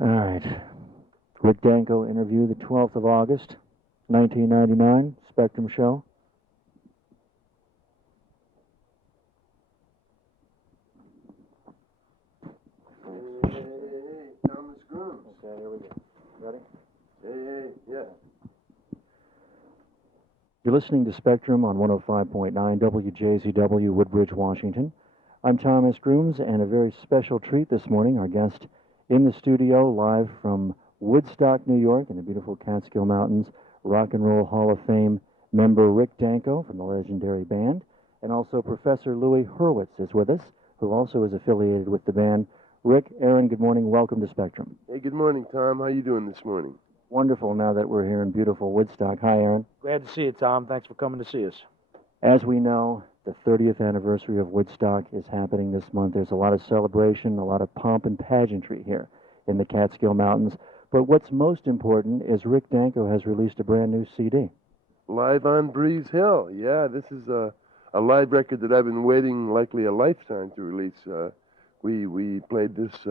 All right. Rick Danko interview, the 12th of August, 1999, Spectrum Show. Hey, Thomas Grooms. Okay, here we go. Ready? Hey, yeah. You're listening to Spectrum on 105.9 WJZW, Woodbridge, Washington. I'm Thomas Grooms, and a very special treat this morning. Our guest in the studio, live from Woodstock, New York, in the beautiful Catskill Mountains, Rock and Roll Hall of Fame member Rick Danko from the legendary band, and also Professor Louie Hurwitz is with us, who also is affiliated with the band. Rick, Aaron, good morning. Welcome to Spectrum. Hey, good morning, Tom. How you doing this morning? Wonderful now that we're here in beautiful Woodstock. Hi, Aaron. Glad to see you, Tom. Thanks for coming to see us. As we know, the 30th anniversary of Woodstock is happening this month. There's a lot of celebration, a lot of pomp and pageantry here in the Catskill Mountains. But what's most important is Rick Danko has released a brand new CD. Live on Breeze Hill. Yeah, this is a live record that I've been waiting likely a lifetime to release. We played this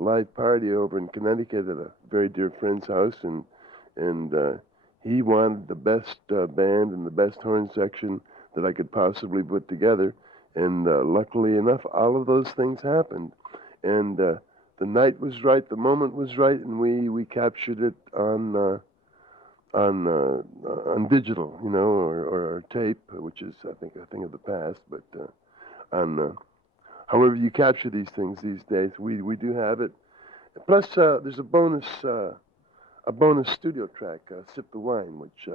live party over in Connecticut at a very dear friend's house, and he wanted the best band and the best horn section that I could possibly put together. And luckily enough, all of those things happened. And the night was right, the moment was right, and we captured it on digital, you know, or tape, which is I think a thing of the past. But on however you capture these things these days, we do have it. Plus, there's a bonus studio track, "Sip the Wine," which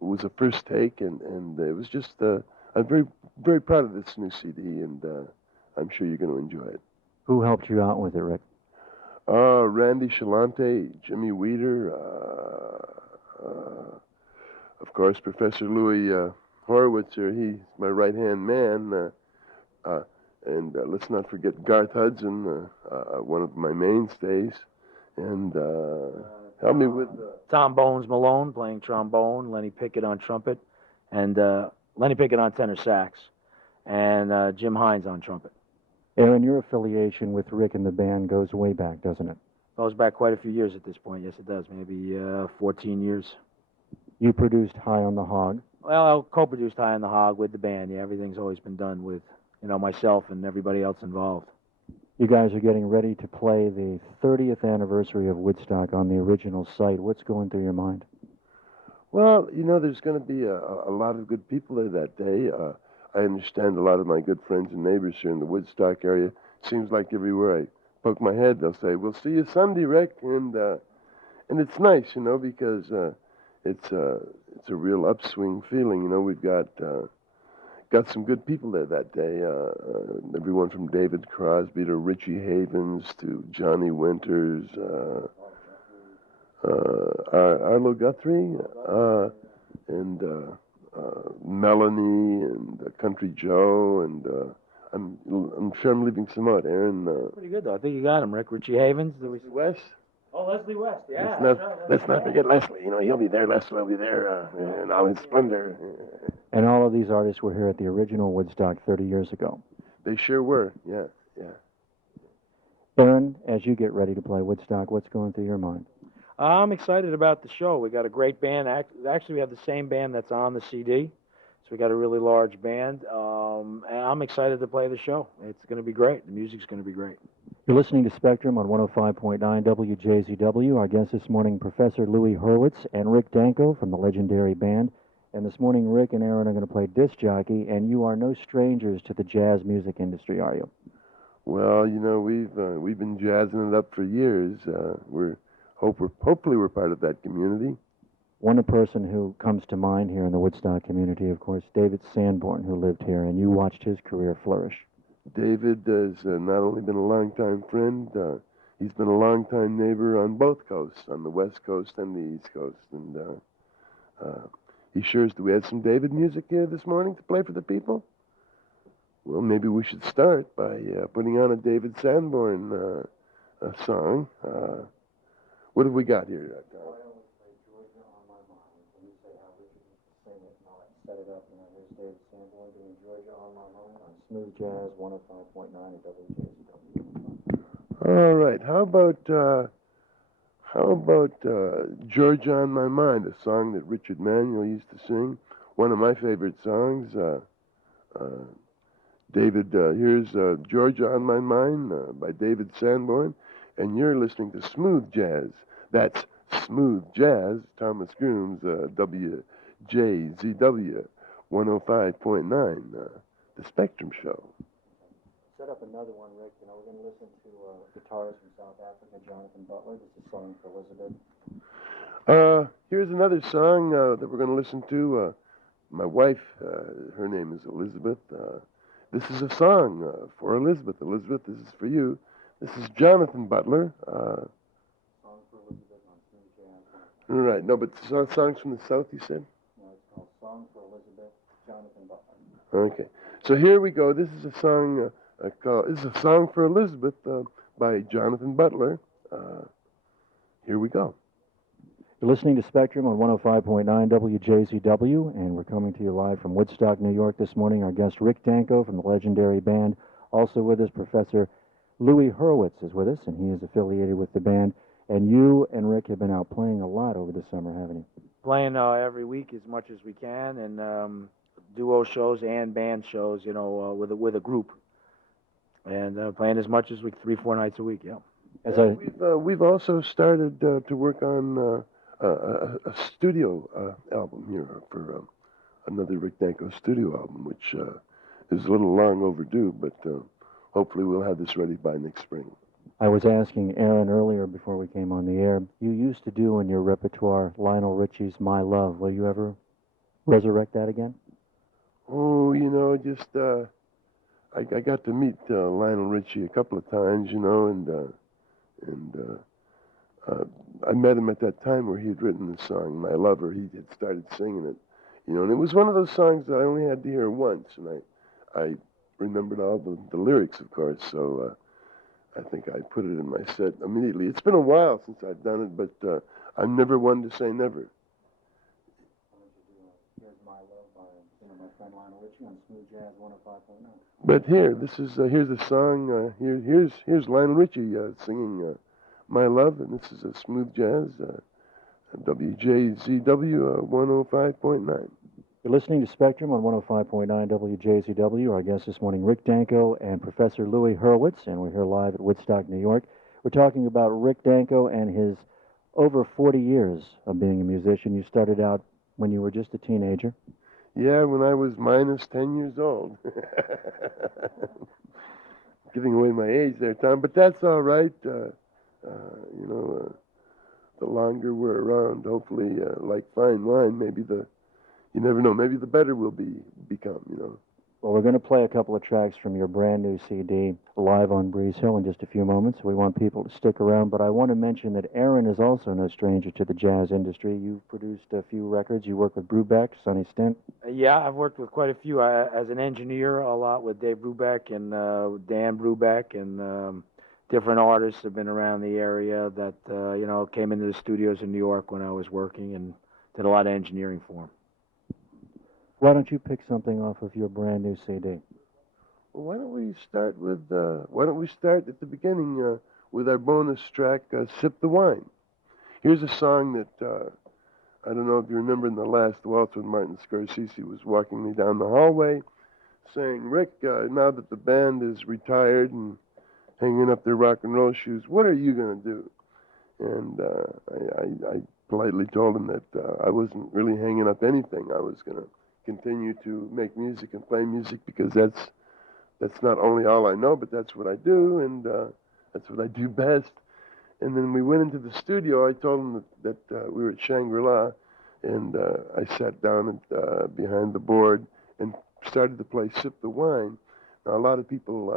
was a first take, and it was just I'm very very proud of this new CD, and I'm sure you're going to enjoy it. Who helped you out with it, Rick? Randy Shalante, Jimmy Weeder, of course, Professor Louie Horowitzer. He's my right-hand man. And let's not forget Garth Hudson, one of my mainstays. And help me with... Tom Bones Malone playing trombone, Lenny Pickett on trumpet, and Lenny Pickett on tenor sax, and Jim Hines on trumpet. Aaron, your affiliation with Rick and the band goes way back, doesn't it? Goes back quite a few years at this point. Yes, it does. Maybe 14 years. You produced High on the Hog. Well, I co-produced High on the Hog with the band. Yeah, everything's always been done with, you know, myself and everybody else involved. You guys are getting ready to play the 30th anniversary of Woodstock on the original site. What's going through your mind? Well, you know, there's going to be a lot of good people there that day. I understand a lot of my good friends and neighbors here in the Woodstock area. Seems like everywhere I poke my head, they'll say, "We'll see you Sunday, Rick." And it's nice, you know, because it's a real upswing feeling. You know, we've got some good people there that day. Everyone from David Crosby to Richie Havens to Johnny Winters, Arlo Guthrie, and Melanie and Country Joe, and I'm sure I'm leaving some out. Aaron. Pretty good though. I think you got him, Rick. Richie Havens. Wes. Oh, Leslie West. Yeah. Let's not forget Leslie. You know, he'll be there. Leslie will be there in all his splendor. And all of these artists were here at the original Woodstock 30 years ago. They sure were. Yeah. Aaron, as you get ready to play Woodstock, what's going through your mind? I'm excited about the show. We got a great band. Actually, we have the same band that's on the CD. So we got a really large band. And I'm excited to play the show. It's going to be great. The music's going to be great. You're listening to Spectrum on 105.9 WJZW. Our guest this morning, Professor Louie Hurwitz and Rick Danko from the legendary band. And this morning, Rick and Aaron are going to play disc jockey, and you are no strangers to the jazz music industry, are you? Well, you know, we've been jazzing it up for years. Hopefully we're part of that community. One person who comes to mind here in the Woodstock community, of course, David Sanborn, who lived here, and you watched his career flourish. David has not only been a longtime friend, he's been a longtime neighbor on both coasts, on the West Coast and the East Coast. And he sure is. Do we have some David music here this morning to play for the people? Well, maybe we should start by putting on a David Sanborn song. What have we got here? Set it up, here's David Sanborn doing Georgia on My Mind on Smooth Jazz 105.9 at WJZW. All right. How about Georgia on My Mind, a song that Richard Manuel used to sing, one of my favorite songs. David, here's Georgia on My Mind by David Sanborn, and you're listening to Smooth Jazz. That's Smooth Jazz, Thomas Grooms, WJZW 105.9, the Spectrum Show. Set up another one, Rick. You know, we're going to listen to a guitarist from South Africa, Jonathan Butler. This is a song for Elizabeth. Here's another song that we're going to listen to. My wife, her name is Elizabeth. This is a song for Elizabeth. Elizabeth, this is for you. This is Jonathan Butler. Song for Elizabeth on Smooth Jazz. Right. No, but songs from the South, you said? No, it's called Song for Elizabeth, Jonathan Butler. Okay. So here we go. This is a song this is a song for Elizabeth by Jonathan Butler. Here we go. You're listening to Spectrum on 105.9 WJZW, and we're coming to you live from Woodstock, New York this morning. Our guest, Rick Danko from the legendary band. Also with us, Professor Louie Hurwitz is with us, and he is affiliated with the band. And you and Rick have been out playing a lot over the summer, haven't you? Playing every week as much as we can, and duo shows and band shows, you know, with a group. And playing as much as 3-4 nights a week, yeah. We've also started to work on a studio album here for another Rick Danko studio album, which is a little long overdue, but hopefully we'll have this ready by next spring. I was asking Aaron earlier before we came on the air, you used to do in your repertoire Lionel Richie's My Love. Will you ever resurrect that again? Oh, you know, just I got to meet Lionel Richie a couple of times, you know, and I met him at that time where he had written the song My Lover. He had started singing it, you know, and it was one of those songs that I only had to hear once, and I remembered all the lyrics, of course, so I think I put it in my set immediately. It's been a while since I've done it, but I'm never one to say never. Here's My Love by my friend Lionel Richie on Smooth Jazz 105.9. But here, here's a song. Here's Lionel Richie singing My Love, and this is a Smooth Jazz, WJZW 105.9. You're listening to Spectrum on 105.9 WJZW. Our guest this morning, Rick Danko and Professor Louie Hurwitz, and we're here live at Woodstock, New York. We're talking about Rick Danko and his over 40 years of being a musician. You started out when you were just a teenager. Yeah, when I was minus 10 years old. Giving away my age there, Tom, but that's all right. You know, the longer we're around, hopefully, like fine wine, you never know, maybe the better we'll become, you know. Well, we're going to play a couple of tracks from your brand new CD, live on Breeze Hill, in just a few moments. We want people to stick around, but I want to mention that Aaron is also no stranger to the jazz industry. You've produced a few records. You work with Brubeck, Sonny Stint. Yeah, I've worked with quite a few as an engineer, a lot with Dave Brubeck and Dan Brubeck, and different artists have been around the area that, you know, came into the studios in New York when I was working and did a lot of engineering for them. Why don't you pick something off of your brand new CD? Well, why don't we start at the beginning with our bonus track, Sip the Wine. Here's a song that, I don't know if you remember in the last waltz when Martin Scorsese was walking me down the hallway saying, Rick, now that the band is retired and hanging up their rock and roll shoes, what are you going to do? And I politely told him that I wasn't really hanging up anything. I was going to continue to make music and play music because that's not only all I know, but that's what I do, and that's what I do best. And then we went into the studio. I told him that we were at Shangri-La, and I sat down behind the board and started to play Sip the Wine. Now, a lot of people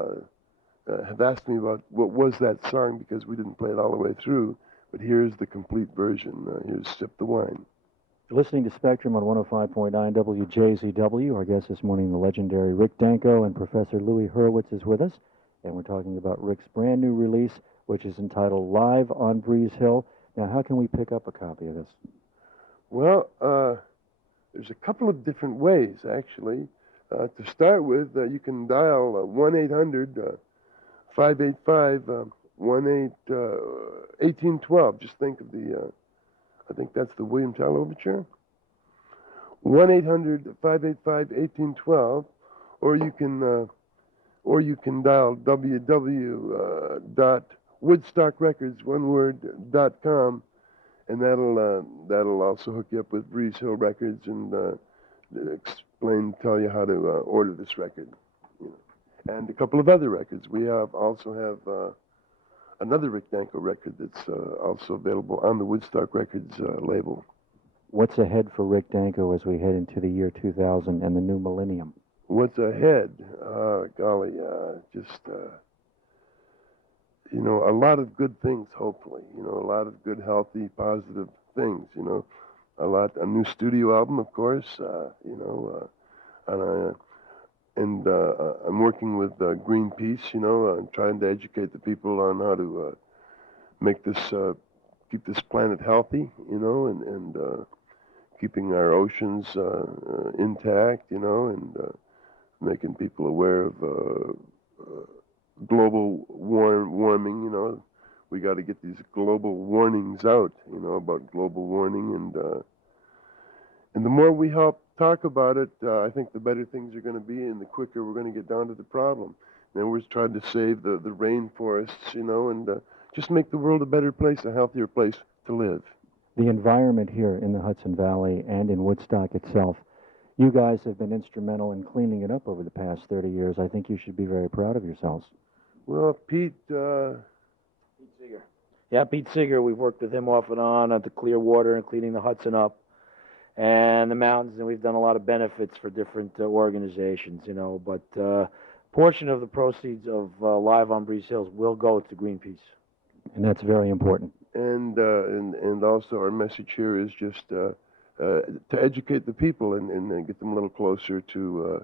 have asked me about what was that song because we didn't play it all the way through, but here's the complete version. Here's Sip the Wine. You're listening to Spectrum on 105.9 WJZW. Our guest this morning, the legendary Rick Danko, and Professor Louie Hurwitz is with us. And we're talking about Rick's brand new release, which is entitled Live on Breeze Hill. Now, how can we pick up a copy of this? Well, there's a couple of different ways, actually. To start with, you can dial 1-800-585 1812. Just think of the, I think that's the William Tell Overture. 1-800-585-1812, or you can dial www.woodstockrecords, one word, .com, and that'll also hook you up with Breeze Hill Records and tell you how to order this record, and a couple of other records. We also have another Rick Danko record that's also available on the Woodstock Records label. What's ahead for Rick Danko as we head into the year 2000 and the new millennium? What's ahead? Golly, a lot of good things, hopefully. A lot of good, healthy, positive things, A new studio album, of course, and I'm working with Greenpeace, and trying to educate the people on how to make this, keep this planet healthy, and keeping our oceans intact, and making people aware of global warming. We got to get these global warnings out, about global warming, and the more we help talk about it, I think the better things are going to be, and the quicker we're going to get down to the problem. And we're trying to save the rainforests, and just make the world a better place, a healthier place to live. The environment here in the Hudson Valley and in Woodstock itself, you guys have been instrumental in cleaning it up over the past 30 years. I think you should be very proud of yourselves. Well, Pete Seeger. Yeah, Pete Seeger, we've worked with him off and on at the clear water and cleaning the Hudson up and the mountains, and we've done a lot of benefits for different organizations, but portion of the proceeds of Live on Breeze Hills will go to Greenpeace. And that's very important. And also our message here is just to educate the people and get them a little closer to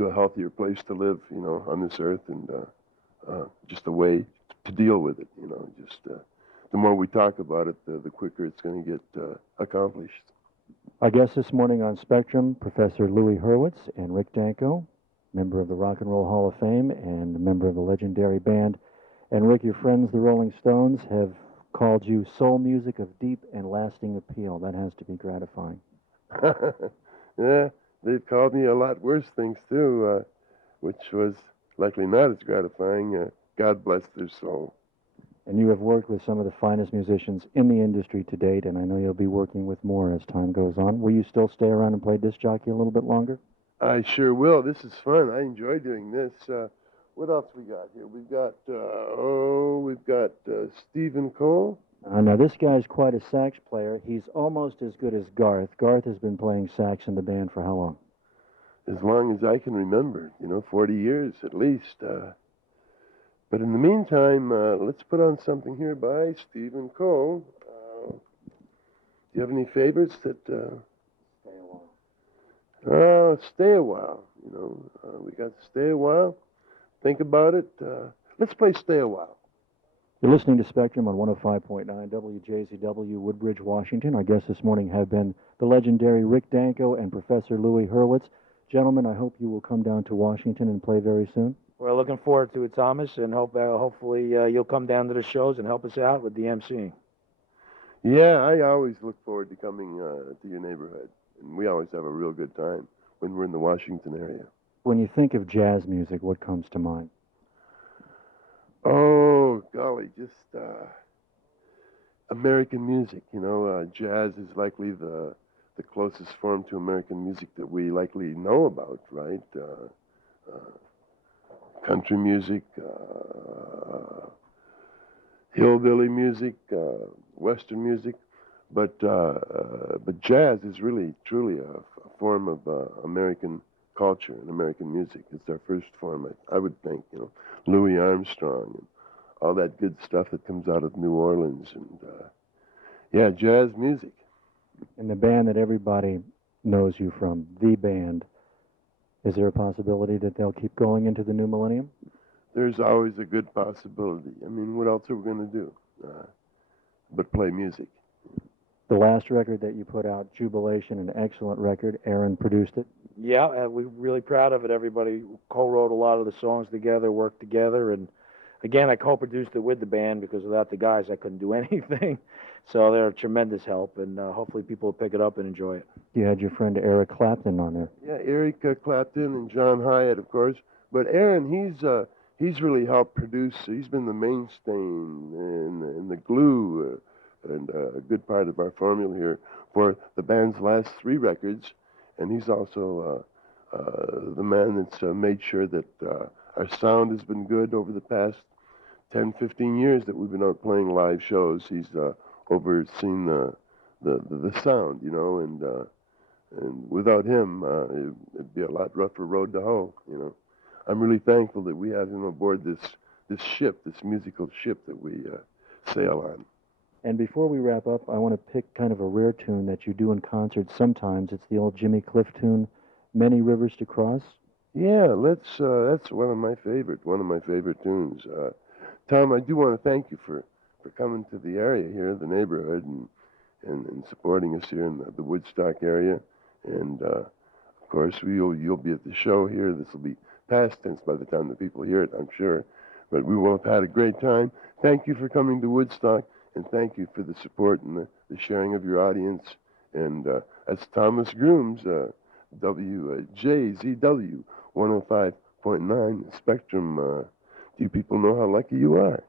a healthier place to live, on this earth, and just a way to deal with it, Just the more we talk about it, the quicker it's going to get accomplished. Our guests this morning on Spectrum, Professor Louie Hurwitz and Rick Danko, member of the Rock and Roll Hall of Fame and a member of the legendary band. And Rick, your friends, the Rolling Stones, have called you soul music of deep and lasting appeal. That has to be gratifying. Yeah, they've called me a lot worse things, too, which was likely not as gratifying. God bless their soul. And you have worked with some of the finest musicians in the industry to date, and I know you'll be working with more as time goes on. Will you still stay around and play disc jockey a little bit longer? I sure will. This is fun. I enjoy doing this. What else we got here? We've got Stephen Cole. Now, this guy's quite a sax player. He's almost as good as Garth. Garth has been playing sax in the band for how long? As long as I can remember, 40 years at least. But in the meantime, let's put on something here by Stephen Cole. Do you have any favorites that... Stay a While. We got Stay a While. Think about it. Let's play Stay a While. You're listening to Spectrum on 105.9 WJZW, Woodbridge, Washington. Our guests this morning have been the legendary Rick Danko and Professor Louie Hurwitz. Gentlemen, I hope you will come down to Washington and play very soon. We're looking forward to it, Thomas, and hopefully you'll come down to the shows and help us out with the emceeing. Yeah, I always look forward to coming to your neighborhood, and we always have a real good time when we're in the Washington area. When you think of jazz music, what comes to mind? Oh, golly, just American music. Jazz is likely the closest form to American music that we likely know about, right? Country music, hillbilly music, Western music, but jazz is really, truly a form of American culture and American music. It's our first form, I would think. Louis Armstrong and all that good stuff that comes out of New Orleans, and jazz music. And the band that everybody knows you from, the band. Is there a possibility that they'll keep going into the new millennium? There's always a good possibility. I mean, what else are we going to do but play music? The last record that you put out, Jubilation, an excellent record. Aaron produced it. Yeah, we're really proud of it. Everybody co-wrote a lot of the songs together, worked together, and again, I co-produced it with the band because without the guys, I couldn't do anything. So they're a tremendous help, and hopefully people will pick it up and enjoy it. You had your friend Eric Clapton on there. Yeah, Eric Clapton and John Hyatt, of course. But Aaron, he's really helped produce. He's been the mainstay and the glue and a good part of our formula here for the band's last 3 records. And he's also the man that's made sure that our sound has been good over the past 10, 15 years that we've been out playing live shows. He's overseen the sound, you know, and without him, it'd be a lot rougher road to hoe, you know. I'm really thankful that we have him aboard this ship, this musical ship that we sail on. And before we wrap up, I want to pick kind of a rare tune that you do in concert sometimes. It's the old Jimmy Cliff tune, Many Rivers to Cross. Yeah, that's one of my favorite tunes. Tom, I do want to thank you for coming to the area here, the neighborhood, and supporting us here in the Woodstock area. And of course, you'll be at the show here. This will be past tense by the time the people hear it, I'm sure. But we will have had a great time. Thank you for coming to Woodstock, and thank you for the support and the sharing of your audience. And that's Thomas Grooms, WJZW 105.9 Spectrum. Do you people know how lucky you are?